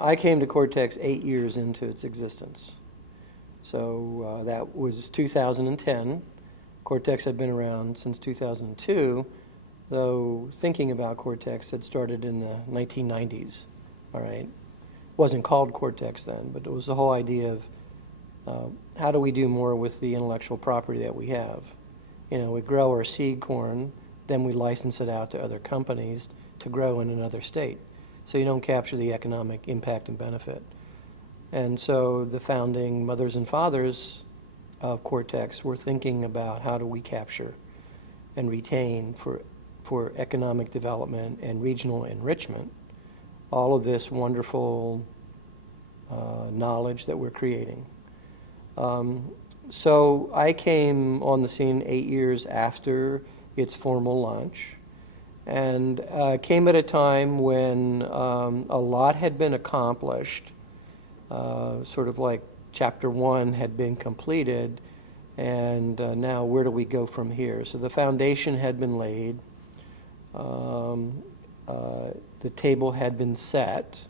I came to Cortex 8 years into its existence. So that was 2010. Cortex had been around since 2002, though thinking about Cortex had started in the 1990s. All right. It wasn't called Cortex then, but it was the whole idea of how do we do more with the intellectual property that we have. You know, we grow our seed corn, then we license it out to other companies to grow in another state. So you don't capture the economic impact and benefit. And so the founding mothers and fathers of Cortex were thinking about how do we capture and retain for economic development and regional enrichment all of this wonderful knowledge that we're creating. So I came on the scene 8 years after its formal launch, and came at a time when a lot had been accomplished, sort of like chapter one had been completed, and now where do we go from here? So the foundation had been laid, the table had been set,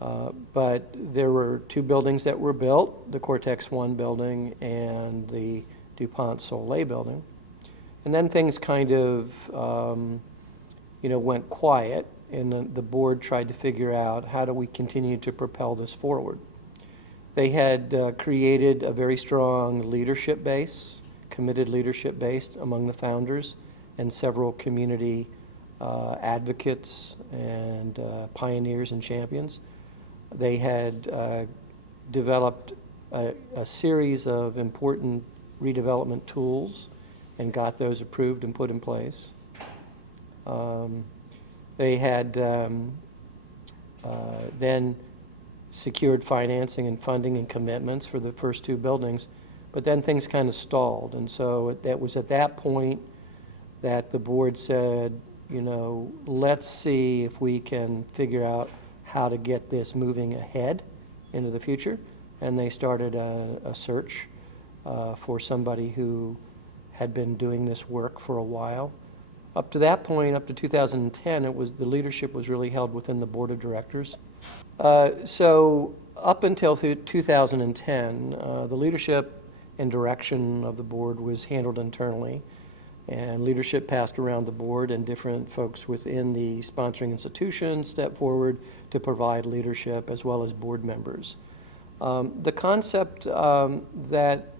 but there were two buildings that were built, the Cortex 1 building and the DuPont Soleil building. And then things kind of went quiet, and the board tried to figure out how do we continue to propel this forward. They had created a very strong leadership base, committed leadership base among the founders and several community advocates and pioneers and champions. They had developed a series of important redevelopment tools and got those approved and put in place. They had then secured financing and funding and commitments for the first two buildings, but then things kind of stalled. And so it was at that point that the board said, let's see if we can figure out how to get this moving ahead into the future. And they started a search for somebody who had been doing this work for a while. Up to that point, up to 2010, the leadership was really held within the board of directors. So up until 2010, the leadership and direction of the board was handled internally, and leadership passed around the board, and different folks within the sponsoring institution stepped forward to provide leadership as well as board members. The concept that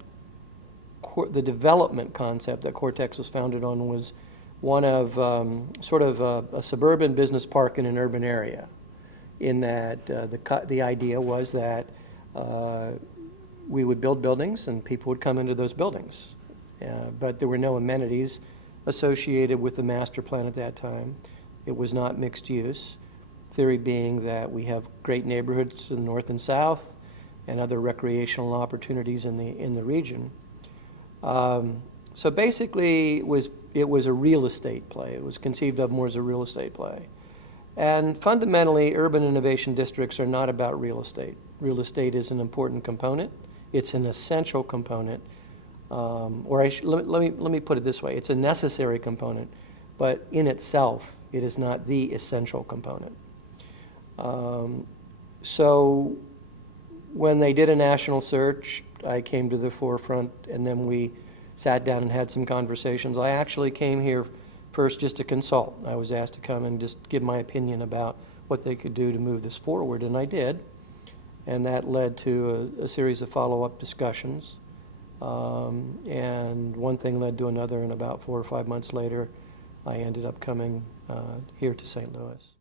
the development concept that Cortex was founded on was one of sort of a suburban business park in an urban area, in that the idea was that we would build buildings and people would come into those buildings. But there were no amenities associated with the master plan at that time. It was not mixed use. Theory being that we have great neighborhoods to the north and south and other recreational opportunities in the region. So basically, it was a real estate play. It was conceived of more as a real estate play. And fundamentally, urban innovation districts are not about real estate. Real estate is an important component. It's an essential component. Let me put it this way. It's a necessary component, but in itself, it is not the essential component. So when they did a national search, I came to the forefront, and then we sat down and had some conversations. I actually came here first just to consult. I was asked to come and just give my opinion about what they could do to move this forward, and I did. And that led to a series of follow-up discussions. And one thing led to another, and about 4 or 5 months later, I ended up coming here to St. Louis.